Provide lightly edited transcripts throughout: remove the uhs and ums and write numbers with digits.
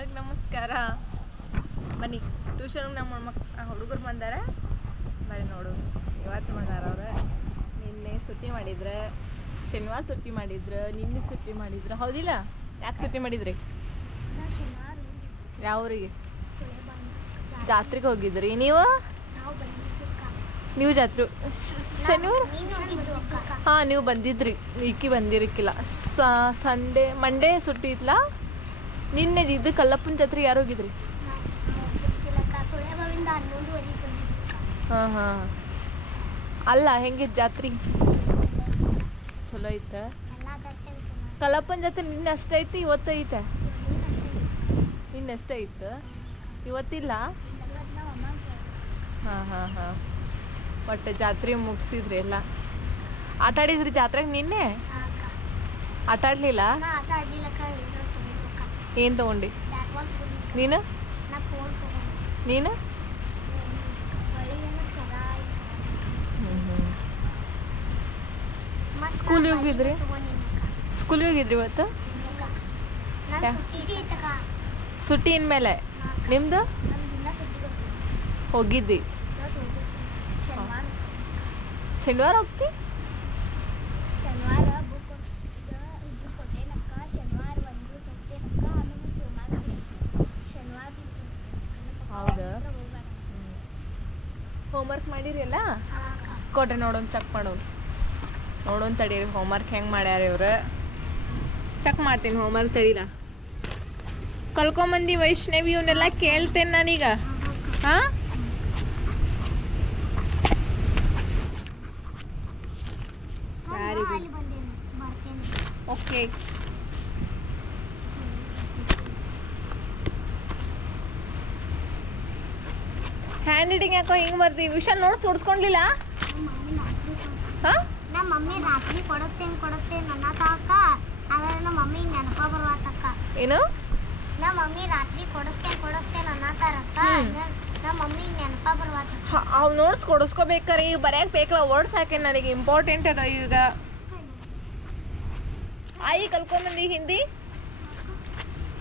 ಎಲ್ಲರಿಗೂ ನಮಸ್ಕಾರ. ಬನ್ನಿ ಟ್ಯೂಷನ್ಗೆ ನಮ್ಮ ಹುಡುಗರು ಬಂದಾರ. ಬರೀ ನೋಡು ಇವತ್ತು ಬಂದಾರ ಅವ್ರು. ನಿನ್ನೆ ಸುಟ್ಟಿ ಮಾಡಿದ್ರೆ, ಶನಿವಾರ ಸುಟ್ಟಿ ಮಾಡಿದ್ರು, ನಿನ್ನೆ ಸುಟ್ಟಿ ಮಾಡಿದ್ರು. ಹೌದಿಲ್ಲ? ಯಾಕೆ ಸುಟ್ಟಿ ಮಾಡಿದ್ರಿ? ಯಾವ ಊರಿಗೆ? ಜಾತ್ರೆಗೆ ಹೋಗಿದ್ರಿ ನೀವು? ನೀವು ಜಾತ್ರೆ ಶನಿವಾರ? ಹಾಂ, ನೀವು ಬಂದಿದ್ರಿ. ಈಕಿ ಬಂದಿರಕ್ಕಿಲ್ಲ. ಮಂಡೇ ಸುಟ್ಟಿ ಇತ್ತಲ್ಲ. ನಿನ್ನೆ ಇದು ಕಲ್ಲಪ್ಪನ ಜಾತ್ರೆಗೆ ಯಾರು ಹೋಗಿದ್ರಿ? ಹಾಂ ಹಾಂ. ಅಲ್ಲ, ಹೆಂಗಿತ್ತು ಜಾತ್ರೆ? ಚಲೋ ಐತ? ಕಲ್ಲಪ್ಪನ ಜಾತ್ರೆ ನಿನ್ನೆ ಅಷ್ಟೇ ಐತಿ, ಇವತ್ತು ಐತೆ? ನಿನ್ನೆ ಅಷ್ಟೇ ಐತೆ, ಇವತ್ತಿಲ್ಲ? ಹಾಂ ಹಾಂ ಹಾಂ. ಒಟ್ಟು ಜಾತ್ರೆ ಮುಗಿಸಿದ್ರಿ ಎಲ್ಲ. ಆಟ ಆಡಿದ್ರಿ ಜಾತ್ರೆಗೆ ನಿನ್ನೆ? ಆಟ ಆಡಲಿಲ್ಲ? ಏನು ತಗೊಂಡಿ ನೀನು? ನೀನು ಸ್ಕೂಲಿಗೆ ಹೋಗಿದ್ರಿ? ಸ್ಕೂಲಿಗೆ ಹೋಗಿದ್ರಿ ಇವತ್ತು? ಸುಟ್ಟಿ ಇನ್ಮೇಲೆ ನಿಮ್ದು ಹೋಗಿದ್ದಿ? ಶನಿವಾರ ಹೋಗ್ತಿ? ಹೌದಾ? ಹೋಮ್ವರ್ಕ್ ಮಾಡಿರಿ ಎಲ್ಲ? ಕೊಡ್ರಿ ನೋಡೋಣ, ಚೆಕ್ ಮಾಡೋಣ. ನೋಡೋಣ ತಡೀರಿ ಹೋಮ್ವರ್ಕ್ ಹೆಂಗೆ ಮಾಡ್ಯಾರ ಇವ್ರು. ಚೆಕ್ ಮಾಡ್ತೀನಿ ಹೋಮ್ವರ್ಕ್. ತಡೀರ ಕಲ್ಕೊಂಬಂದಿ ವೈಷ್ಣವಿ ಇವನ್ನೆಲ್ಲ ಕೇಳ್ತೇನೆ ನಾನೀಗ. ಹಾಂ, very good. Okay. Hand writing ಯಾಕೋ ಹಿಂಗೆ ಬರ್ತಿ? ವಿಷಯ ನೋಟ್ಸ್ ಉಡ್ಸ್ಕೊಂಡ್ಲಿಲ್ಲ? ಹಾಂ, ನಮ್ಮ ಮಮ್ಮಿ ರಾತ್ರಿ ಕೊಡಿಸ್ತೇನೆ ಅನ್ನತಾಕ. ಆದ್ರೆ ನಮ್ಮ ಮಮ್ಮಿ ನೆನಪ ಬರ್ವಾತಕ್ಕ. ಏನು? ನಮ್ಮ ಮಮ್ಮಿ ರಾತ್ರಿ ಕೊಡಿಸ್ತೇನೆ ಅನ್ನತಾರಕ್ಕ. ನಮ್ಮ ಮಮ್ಮಿ ನೆನಪ ಬರ್ವಾತಕ್ಕ. ಅವು ನೋಟ್ಸ್ ಕೊಡಿಸ್ಕೋಬೇಕಾರೆ ಈಗ ಬರ್ಯಾಕೆ ಬೇಕಲ್ಲ. ವರ್ಡ್ಸ್ ಹಾಕಿ ನನಗೆ ಇಂಪಾರ್ಟೆಂಟ್ ಅದ. ಈಗ ಆಯಿ ಕಲ್ಕೊಂಬಂದಿ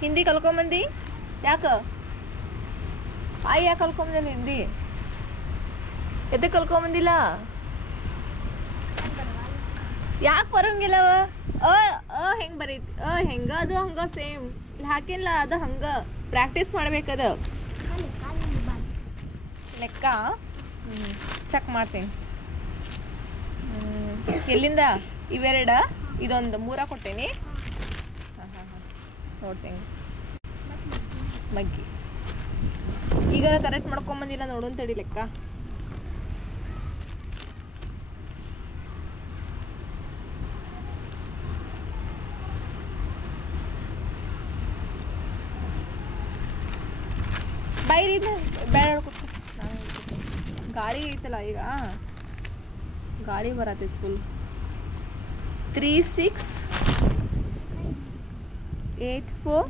ಹಿಂದಿ ಕಲ್ಕೊಂಬಂದಿ? ಯಾಕ ಆಯಿ ಯಾಕೆ ಕಲ್ಕೊಂಬಂದಿಲ್ಲ ಹಿಂದಿ? ಎದಕ್ಕೆ ಕಲ್ಕೊಂಬಂದಿಲ್ಲ? ಯಾಕೆ ಬರೋಂಗಿಲ್ಲವ? ಹೆಂಗೆ ಬರೀತಿ? ಹೆಂಗ ಅದು ಹಂಗ ಸೇಮ್ ಇಲ್ಲಿ ಹಾಕಿಲ್ಲ. ಅದು ಹಂಗೆ ಪ್ರಾಕ್ಟೀಸ್ ಮಾಡ್ಬೇಕದ. ಲೆಕ್ಕ ಚೆಕ್ ಮಾಡ್ತೀನಿ. ಎಲ್ಲಿಂದ? ಇವೆರಡ, ಇದೊಂದು 3 ಕೊಟ್ಟೇನಿ. ಹಾಂ ಹಾಂ ಹಾಂ, ನೋಡ್ತೀನಿ. ಮಗ್ಗಿ ಈಗ ಕರೆಕ್ಟ್ ಮಾಡ್ಕೊಂಬಂದಿಲ್ಲ. ನೋಡೋಣ ತಡಿ ಲೆಕ್ಕ. ಬೈರಿ ಬೇಡ. ಗಾಳಿ ಐತಲ್ಲ ಈಗ, ಗಾಳಿ ಬರತೈತಿ ಫುಲ್. 3 6 8 4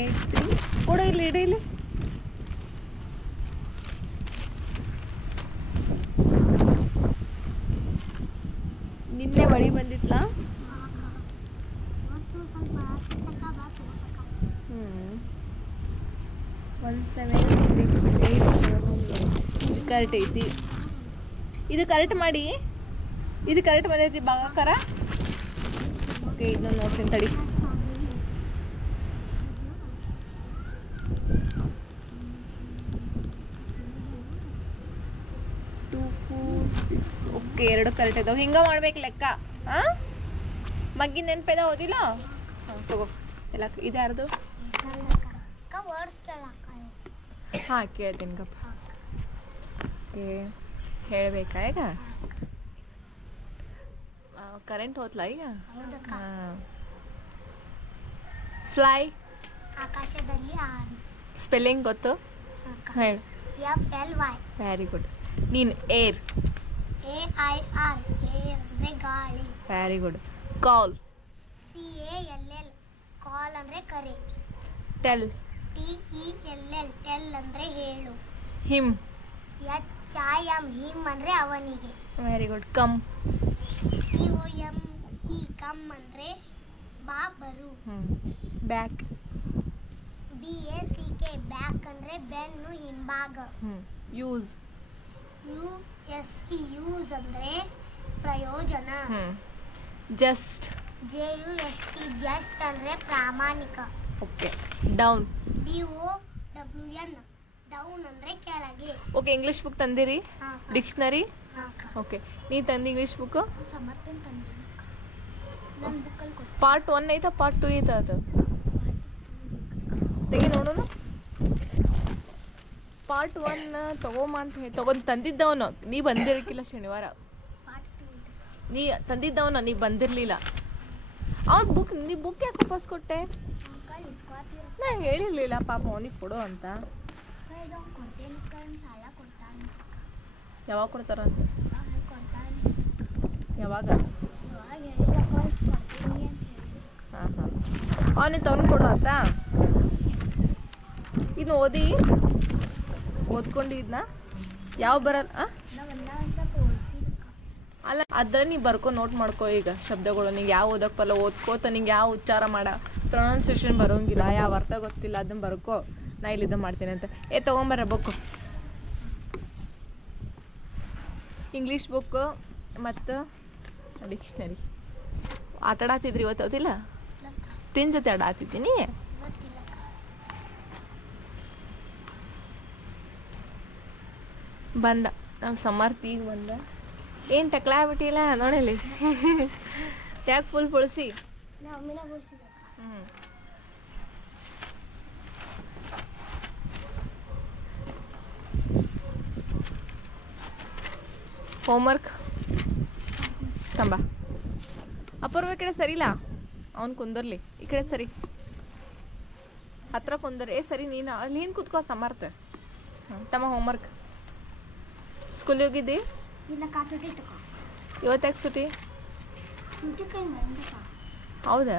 8 3 ಕೊಡು. ಇಲ್ಲಿ ಇಡಿ. ಇಲ್ಲಿ ನಿನ್ನೆ ಮಳಿ ಬಂದಿತ್ಲಾ? 1 7 6 8 7 ಕರೆಕ್ಟ್ ಐತಿ. ಇದು ಕರೆಕ್ಟ್ ಮಾಡಿ. ಇದು ಕರೆಕ್ಟ್ ಬಂದೈತಿ ಭಾಗಾಕಾರ. ಓಕೆ, ಇದನ್ನ ನೋಡ್ತೀನಿ ತಡಿ. ಓಕೆ, 2 ಕರೆಕ್ಟ್ ಇದಾವೆ. ಹಿಂಗೆ ಮಾಡ್ಬೇಕು ಲೆಕ್ಕ. ಹಾಂ, ಮಗ್ಗಿನ ನೆನಪೈದ ಓದಿಲ್ಲ? ಹಾಂ, ತಗೋ ಎಲ್ಲ. ಇದು ಯಾರ್ದು? ಹಾಂ, ಕೇಳ್ತೀನಿ ಗಪ್ಪ. ಓಕೆ, ಹೇಳಬೇಕಾ ಈಗ? ಕರೆಂಟ್ ಹೋತ್ಲಾ ಈಗ? ಹಾಂ. ಫ್ಲೈ ಆಕಾಶದಲ್ಲಿ ಸ್ಪೆಲ್ಲಿಂಗ್ ಗೊತ್ತು? ಹೇಳು. FLY. Very good. ನೀನು ಏರ್? AIR. ಏರ್ ಅಂದ್ರೆ ಗಾಳಿ. Very good. Call? CALL. Call ಅಂದ್ರೆ ಕರೆ. ಟೆಲ್? TELL. ಟೆಲ್ ಅಂದ್ರೆ ಹೇಳು. ಹಿಮ್? HIM. ಹಿಮ್ ಅಂದ್ರೆ ಅವನಿಗೆ. Very good. Come? COME. Come ಅಂದ್ರೆ ಬಾ ಬರು. ಬ್ಯಾಕ್. BACK ಬ್ಯಾಕ್ ಅಂದ್ರೆ ಬೆನ್ನು ಹಿಂಭಾಗ. ಯೂಸ್. USE ಯೂಸ್ ಅಂದ್ರೆ ಪ್ರಯೋಜನ. ಜಸ್ಟ್. JUST ಜಸ್ಟ್ ಅಂದ್ರೆ ಪ್ರಾಮಾಣಿಕ. ಓಕೆ. ಡೌನ್. DOWN ಡೌನ್ ಅಂದ್ರೆ ಕೆಳಗೆ. ಓಕೆ, ಇಂಗ್ಲಿಷ್ ಬುಕ್ ತಂದಿರಿ? ಡಿಕ್ಷನರಿ? ಓಕೆ. ನೀ ತಂದಿ ಇಂಗ್ಲಿಷ್ ಬುಕ್? ಸಮರ್ಥನ್ ತಂದಿನಿ. ನನ್ನ ಬುಕ್ಕಲ್ಲಿ ಕೊಟ್ಟು. ಪಾರ್ಟ್ 1 ಐತಾ ಪಾರ್ಟ್ 2 ಐತಾ ಅದು? ತೆಗಿ ನೋಡೋಣ. ಪಾರ್ಟ್ 1 ತಗೋಮ ಅಂತ ಹೇಳಿ ತಗೊಂಡು ತಂದಿದ್ದವನು. ನೀ ಬಂದಿರಕ್ಕಿಲ್ಲ ಶನಿವಾರ. ನೀ ತಂದಿದ್ದವನು, ನೀ ಬಂದಿರಲಿಲ್ಲ. ಅವ್ನ ಬುಕ್, ನೀ ಬುಕ್ ಯಾಕೆ ವಾಪಸ್ ಕೊಟ್ಟೆ? ನಾ ಹೇಳಿರ್ಲಿಲ್ಲ ಪಾಪ ಅವನಿಗೆ ಕೊಡು ಅಂತ. ಯಾವಾಗ ಕೊಡ್ತಾರ? ಯಾವಾಗ? ಹಾಂ ಹಾಂ. ಅವನಿಗೆ ತಗೊಂಡು ಕೊಡು ಅಂತ. ಇದು ಓದ್ಕೊಂಡಿದ್ನ? ಯಾವ ಬರಲ್ಲ? ಅಲ್ಲ, ಅದ್ರ ನೀ ಬರ್ಕೊ, ನೋಟ್ ಮಾಡ್ಕೊ. ಈಗ ಶಬ್ದಗಳು ನಿಂಗೆ ಯಾವ ಓದಕ್ಕೆ ಬರಲ್ಲ ಓದ್ಕೋತ, ನಿಂಗೆ ಯಾವ ಉಚ್ಚಾರ ಪ್ರೊನೌನ್ಸಿಯೇಷನ್ ಬರೋಂಗಿಲ್ಲ, ಯಾವ ಅರ್ಥ ಗೊತ್ತಿಲ್ಲ, ಅದನ್ನ ಬರ್ಕೊ. ನಾ ಇಲ್ಲಿದ್ದ ಮಾಡ್ತೀನಿ ಅಂತ. ತೊಗೊಂಬರ್ರ ಬುಕ್. ಇಂಗ್ಲೀಷ್ ಬುಕ್ ಮತ್ತು ಡಿಕ್ಷನರಿ. ಆಟಾಡತ್ತಿದ್ರಿ ಇವತ್ತು? ಹೌದಿಲ್ಲ? ತಿನ್ ಜೊತೆ ಆಡಾತಿದ್ದೀನಿ. ಬಂದ ನಮ್ಮ ಸಮರ್ಥಿ ಈಗ ಬಂದ. ಏನು ಟಕ್ಲಾ ಬಿಟ್ಟಿಲ್ಲ ನೋಡಲಿ. ಯಾಕೆ ಫುಲ್ ಪೊಳಿಸಿ? ಹೋಮ್ವರ್ಕ್ ತಂಬ. ಅಪೂರ್ವ ಈ ಕಡೆ ಸರಿಲ್ಲ, ಅವ್ನು ಕುಂದರ್ಲಿ. ಈ ಕಡೆ ಸರಿ, ಹತ್ರ ಕುಂದರ್. ಸರಿ, ನೀನು ಅಲ್ಲಿ ಹಿಂಗೆ ಕೂತ್ಕೋ ಸಮರ್ಥ. ತಮ್ಮ ಹೋಮ್ವರ್ಕ್. ಸ್ಕೂಲಿಗೆ ಹೋಗಿದ್ದಿ? ಇವತ್ತು ಯಾಕೆ ಸುಟಿ? ಹೌದಾ?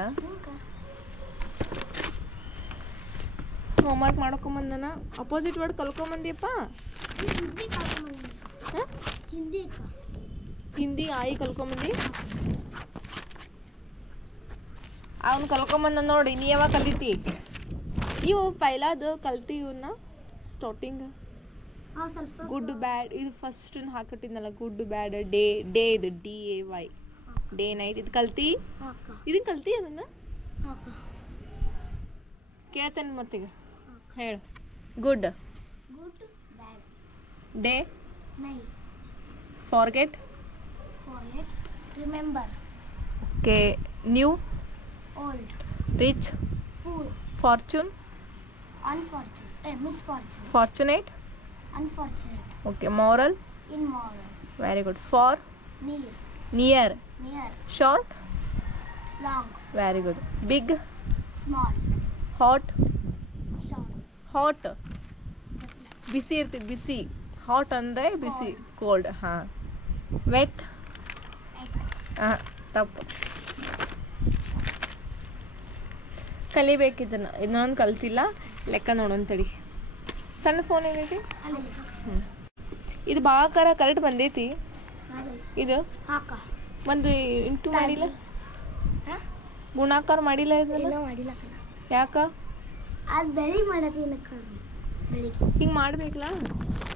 ಹೋಮ್ವರ್ಕ್ ಮಾಡ್ಕೊಂಬಂದನ. ಅಪೋಸಿಟ್ ವರ್ಡ್ ಕಲ್ಕೊಂಬಂದಿಯಪ್ಪ. ಹಿಂದಿ ಆಯಿ ಕಲ್ಕೊಂಬಂದಿ. ಅವ್ನು ಕಲ್ಕೊಂಬಂದ ನೋಡಿ. ನೀ ಯಾವಾಗ ಕಲಿತಿ? ಇವು ಪೈಲಾದು ಕಲ್ತಿ ಇವನ್ನ ಸ್ಟಾರ್ಟಿಂಗ್. ಗುಡ್ ಬ್ಯಾಡ್ ಇದು ಫಸ್ಟ್ ಹಾಕಿಟ್ಟಿದ್ನಲ್ಲ. ಗುಡ್ ಬ್ಯಾಡ್ ಡೇ ಇದು DAY ಡೇ ನೈಟ್ ಇದು ಕಲ್ತಿ. ಇದನ್ನ ಕಲ್ತಿ ಅದನ್ನ ಕೇಳ್ತೇನೆ ಮತ್ತೀಗ. ಹೇಳು. Good day forget remember. Okay. New old rich poor fortune misfortune fortunate unfortunate okay. Moral immoral very good. Far near short long very good. Big small hot short ಬಿಸಿ ಇರ್ತಿದ್ ಬಿಸಿ. ಹಾಟ್ ಅಂದರೆ ಬಿಸಿ, ಕೋಲ್ಡ್. ಹಾಂ. ವೆಟ್ ಹಾಂ ತಪ್ಪು. ಕಲಿಬೇಕಿದ್ದನ್ನು. ಇನ್ನೊಂದು ಕಲ್ತಿಲ್ಲ. ಲೆಕ್ಕ ನೋಡೋಣ ತಡಿ. ಸಣ್ಣ ಫೋನ್ ಏನೈತಿ? ಇದು ಭಾಳ ಕರೆಕ್ಟ್ ಬಂದೈತಿ. ಇದು ಒಂದು ಇಂಟು ಮಾಡಿಲ್ಲ, ಗುಣಾಕಾರ ಮಾಡಿಲ್ಲ. ಇದನ್ನ ಯಾಕ? ಅದು ಬೆಳಿಗ್ಗೆ ಮಾಡತ್ತೀನಿ. ಹಿಂಗೆ ಮಾಡ್ಬೇಕಲ್ಲ.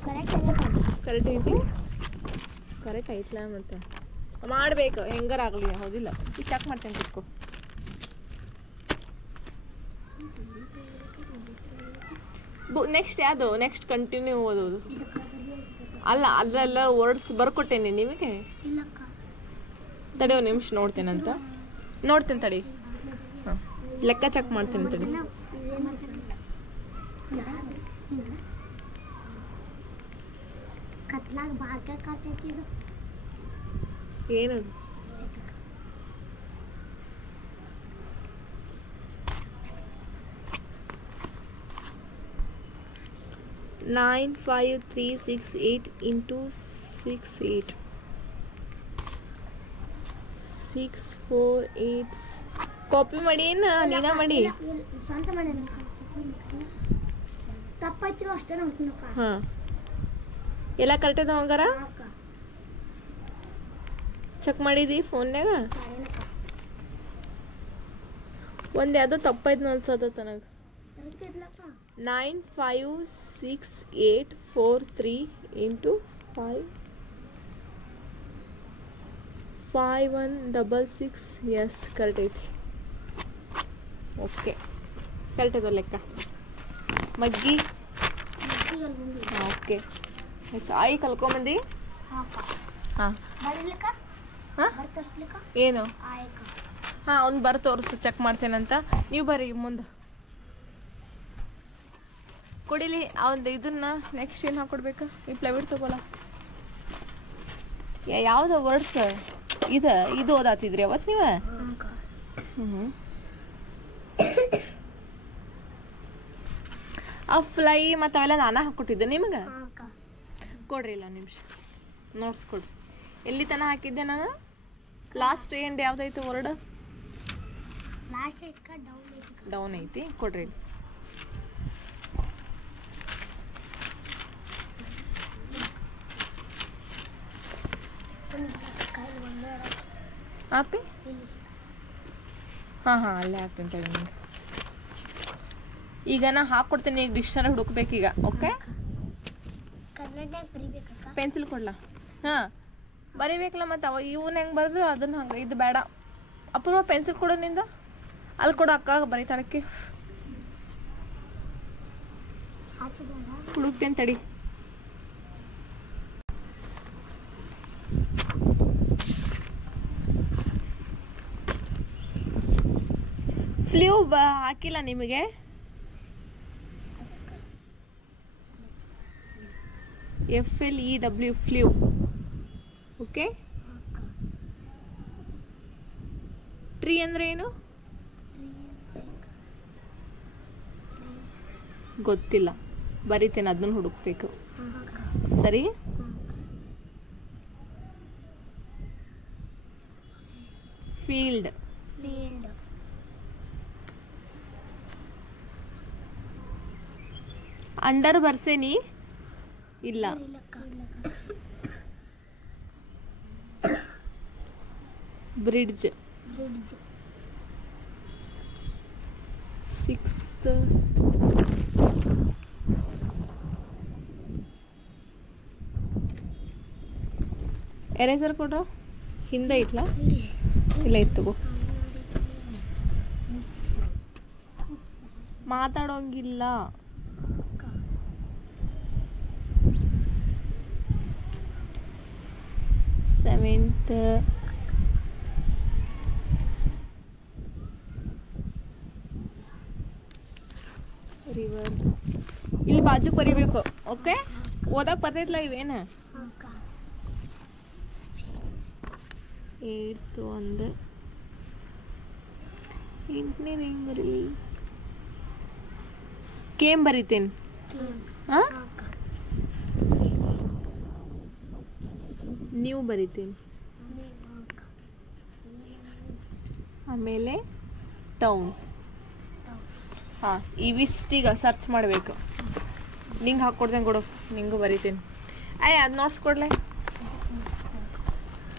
ಕರೆಕ್ಟ್ ಐತಿ. ಕರೆಕ್ಟ್ ಐತ್ಲ ಮತ್ತೆ ಮಾಡ್ಬೇಕು. ಹೆಂಗಾರ ಆಗಲಿ, ಹೌದಿಲ್ಲ? ಈಗ ಚೆಕ್ ಮಾಡ್ತೇನೆ ತಿಳ್ಕೊ. ನೆಕ್ಸ್ಟ್ ಯಾವುದು? ನೆಕ್ಸ್ಟ್ ಕಂಟಿನ್ಯೂ ಓದೋದು ಅಲ್ಲ. ಅಲ್ಲೆಲ್ಲ ವರ್ಡ್ಸ್ ಬರ್ಕೊಟ್ಟೇನೆ ನಿಮಗೆ. ತಡಿ ಒಂದು ನಿಮಿಷ ನೋಡ್ತೇನಂತ. ನೋಡ್ತೇನೆ ತಡಿ. ಹಾಂ, ಲೆಕ್ಕ ಚೆಕ್ ಮಾಡ್ತೇನೆ ತಡಿ. ಏನದು? 9 5 3 6 8 into 6 8 6 4 8. ಕಾಪಿ ಮಾಡಿ ಏನು ನೀನ ಮಾಡಿ? ಸ್ವಂತ ಮಾಡಿ ತಪ್ಪಾಯ್ತಿರೋ ಅಷ್ಟೇ ನೋಡ್ತೀನಿ. ಹಾಂ, ಎಲ್ಲ ಕರೆಕ್ಟ್ ಅದ ಹಂಗಾರ? ಚೆಕ್ ಮಾಡಿದಿ ಫೋನ್ಯಾಗ? ಒಂದು ಯಾವುದೋ ತಪ್ಪೈತೆ ಅನ್ಸತ್ತ ನನಗೆ. 95684 ಇಂಟು 5166. ಎಸ್ ಕರೆಕ್ಟ್ ಐತಿ. ಓಕೆ ಕರೆಕ್ಟ್ ಐತೋ ಲೆಕ್ಕ. ಮಗ್ಗಿ ಓಕೆ. ಎಸ್ ಆಯಿ ಕಲ್ಕೊಂಬಂದು. ಹಾಂ ಹಾಂ ಏನು ಹಾಂ ಅವ್ನು ಬರ ತೋರಿಸು ಚೆಕ್ ಮಾಡ್ತೇನಂತ. ನೀವು ಬರ್ರಿ ಮುಂದೆ ಕೊಡಿಲಿ ಅವ್ದು ಇದನ್ನ. ನೆಕ್ಸ್ಟ್ ಏನು ಹಾಕೊಡ್ಬೇಕಾ? ಈ ಪ್ಲೈವುಡ್ ತಗೋಲ್ಲ. ಯಾವ್ದು ವರ್ಡ್ಸ್ ಇದು ಓದಾತಿದ್ರಿ ಅವತ್ತು ನೀವು? ಆ ಫ್ಲೈ ಮತ್ತು ಅವೆಲ್ಲ ನಾನಾ ಹಾಕ್ಕೊಟ್ಟಿದ್ದೆ ನಿಮ್ಗೆ. ಕೊಡ್ರಿ ಇಲ್ಲ ಒಂದು ನಿಮಿಷ ನೋಟ್ಸ್ ಕೊಡ್ರಿ. ಎಲ್ಲಿ ತನಕ ಹಾಕಿದ್ದೆ ನಾನು? ಲಾಸ್ಟ್ ಏನು ಯಾವ್ದೈತಿ ವರ್ಡ್? ಡೌನ್ ಐತಿ. ಕೊಡ್ರಿ ಇಲ್ಲಿ. ಹಾಪಿ ಹಾಂ ಅಲ್ಲೇ ಹಾಕ್ತೀನಿ ತಡಿ ನಿಮ್ಗೆ. ಈಗ ನಾ ಹಾಕ್ಕೊಡ್ತೀನಿ. ಈಗ ಡಿಕ್ಷನರಿ ಹುಡುಕ್ಬೇಕೀಗ. ಓಕೆ ಪೆನ್ಸಿಲ್ ಕೊಡ್ಲಾ? ಹಾಂ ಬರಿಬೇಕಲ್ಲ ಮತ್ತು ಅವ ಇವನ್ ಹೆಂಗೆ ಬರೆದ್ರು ಅದನ್ನ ಹಂಗೆ. ಇದು ಬೇಡ ಅಪ್ಪ ಪೆನ್ಸಿಲ್ ಕೊಡೋ ನಿಂದ. ಅಲ್ಲಿ ಕೊಡು ಅಕ್ಕ ಬರೀತಾಳಕ್ಕೆ. ಹುಡುಕ್ತೇನೆ ತಡಿ. ಫ್ಲೂ ಹಾಕಿಲ್ಲ ನಿಮಗೆ? FLEW flu. ಓಕೆ. ಟ್ರೀ ಅಂದ್ರೆ ಏನು ಗೊತ್ತಿಲ್ಲ. ಬರಿತೇನೆ ಅದನ್ನ ಹುಡುಕ್ಬೇಕು. ಸರಿ. ಫೀಲ್ಡ್ ಅಂಡರ್ ಬರ್ಸೇನಿ ಇಲ್ಲ. Bridge 6th. ಎರೇಸರ್ ಕೊಡ್ರ ಹಿಂದೆ ಐತ್ಲಾ? ಇಲ್ಲ ಇತ್ತು. ಮಾತಾಡೋಂಗಿಲ್ಲ. Seventh river. ಇಲ್ಲಿ ಬಾಜು ಬರಿಬೇಕು. ಓಕೆ ಓದಕ್ ಬರ್ತೈತ್ಲ ಇವೇನು? 8th ಒಂದು. 8ನೇ ಬರೀ ಕೇಮ್ ಬರಿತೇನೆ. ಹಾಂ ನೀವು ಬರಿತೀನಿ. ಆಮೇಲೆ ಟೌನ್. ಹಾಂ ಇವಿಷ್ಟೀಗ ಸರ್ಚ್ ಮಾಡಬೇಕು. ನಿಂಗೆ ಹಾಕ್ಕೊಡ್ತೇನೆ ಕೊಡು. ನಿಂಗೂ ಬರಿತೀನಿ. ಅದು ನೋಟ್ಸ್ ಕೊಡ್ಲೆ.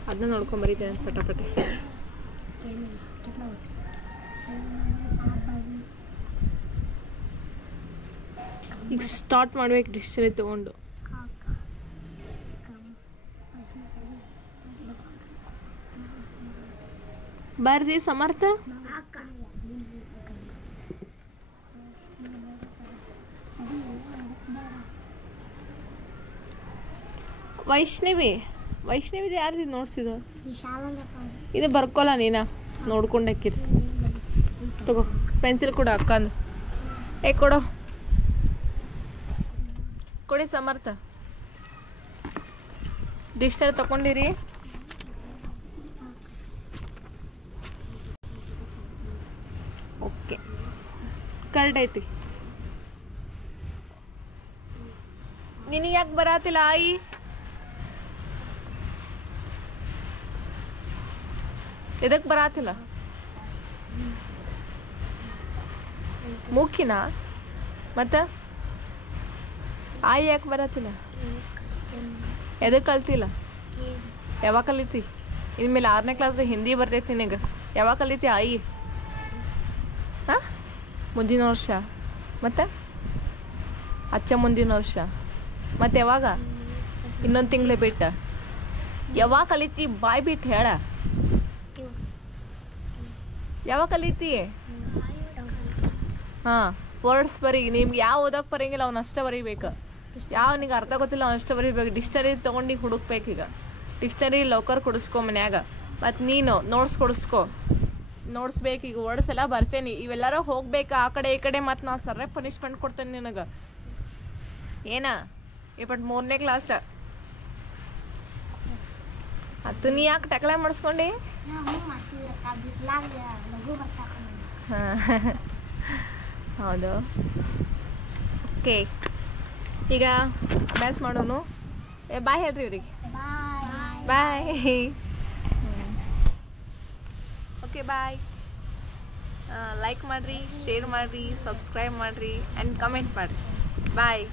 ಅದನ್ನ ನೋಡ್ಕೊಂಡು ಬರಿತೇನೆ ಪಟಾಪಟಿ. ಈಗ ಸ್ಟಾರ್ಟ್ ಮಾಡ್ಬೇಕು ಡಿಕ್ಷನರಿ ತಗೊಂಡು. ಬರ್ರಿ ಸಮರ್ಥ. ವೈಷ್ಣವಿದು ಯಾರ್ದು ನೋಡ್ಸಿದ? ಇದು ಬರ್ಕೊಲ್ಲ ನೀನ ನೋಡ್ಕೊಂಡು ಹಾಕಿದ್. ತಗೋ ಪೆನ್ಸಿಲ್ ಕೊಡು ಅಕ್ಕಂದು. ಕೊಡೋ ಕೊಡಿ ಸಮರ್ಥ. ಡಿಕ್ಷನರಿ ತಗೊಂಡಿರಿ? ಓಕೆ ಕರೆಕ್ಟ್ ಐತಿ. ನಿನಗೆ ಯಾಕೆ ಬರಾತಿಲ್ಲ ಆಯಿ? ಎದಕ್ಕೆ ಬರಾತಿಲ್ಲ? ಮೂಕಿನ ಮತ್ತು ಆಯಿ ಯಾಕೆ ಬರಾತಿಲ್ಲ? ಎದಕ್ಕೆ ಕಲ್ತಿಲ್ಲ? ಯಾವಾಗ ಕಲಿತಿ? ಇನ್ಮೇಲೆ 6ನೇ ಕ್ಲಾಸ್ ಹಿಂದಿ ಬರ್ತೈತಿ ನಿನಗೆ. ಯಾವಾಗ ಕಲಿತಿ ಆಯಿ? ಮುಂದಿನ ವರ್ಷ ಮತ್ತೆ ಮುಂದಿನ ವರ್ಷ ಮತ್ತೆ ಯಾವಾಗ ಇನ್ನೊಂದು ತಿಂಗಳೇ ಬಿಟ್ಟ ಯಾವಾಗ ಕಲಿತಿ ಬಾಯ್ ಬಿಟ್ಟು ಹೇಳ ಯಾವಾಗ ಕಲಿತಿ ಹಾಂ ವರ್ಡ್ಸ್ ಬರೀ ನಿಮ್ಗೆ ಯಾವ ಓದೋಕೆ ಬರೋಂಗಿಲ್ಲ ಅವ್ನು ಅಷ್ಟೇ ಬರೀಬೇಕು ಯಾವ ನಿಂಗೆ ಅರ್ಥ ಗೊತ್ತಿಲ್ಲ ಅವ್ನು ಅಷ್ಟೇ ಬರೀಬೇಕು ಡಿಕ್ಷನರಿ ತೊಗೊಂಡು ಹುಡುಕ್ಬೇಕೀಗ ಡಿಕ್ಷನರಿ ಲೌಕರ್ ಕೊಡಿಸ್ಕೊ ಮನ್ಯಾಗ ಮತ್ತು ನೀನು ನೋಟ್ಸ್ ಕೊಡಿಸ್ಕೊ ನೋಡ್ಸ್ಬೇಕೀಗ ವರ್ಡ್ಸ್ ಎಲ್ಲ ಬರ್ಸೇನಿ ಇವೆಲ್ಲರೂ ಹೋಗ್ಬೇಕು ಆ ಕಡೆ ಈ ಕಡೆ ಮತ್ತು ನಾನು ಸರ್ರೆ ಪನಿಷ್ಮೆಂಟ್ ಕೊಡ್ತೇನೆ ನಿನಗೆ ಏನ ಇಪ್ಪತ್ತು 3ನೇ ಕ್ಲಾಸ್ ಅದು ನೀ ಯಾಕೆ ಟಕಲೆ ಮಾಡಿಸ್ಕೊಂಡು ಹಾಂ ಹೌದು ಓಕೆ ಈಗ ಡ್ಯಾನ್ಸ್ ಮಾಡೋನು ಬಾಯ್ ಹೇಳ್ರಿ ಇವ್ರಿಗೆ ಬಾಯ್ ಓಕೆ ಬಾಯ್ ಲೈಕ್ ಮಾಡಿರಿ ಶೇರ್ ಮಾಡಿರಿ ಸಬ್ಸ್ಕ್ರೈಬ್ ಮಾಡಿರಿ ಆ್ಯಂಡ್ ಕಮೆಂಟ್ ಮಾಡಿರಿ ಬಾಯ್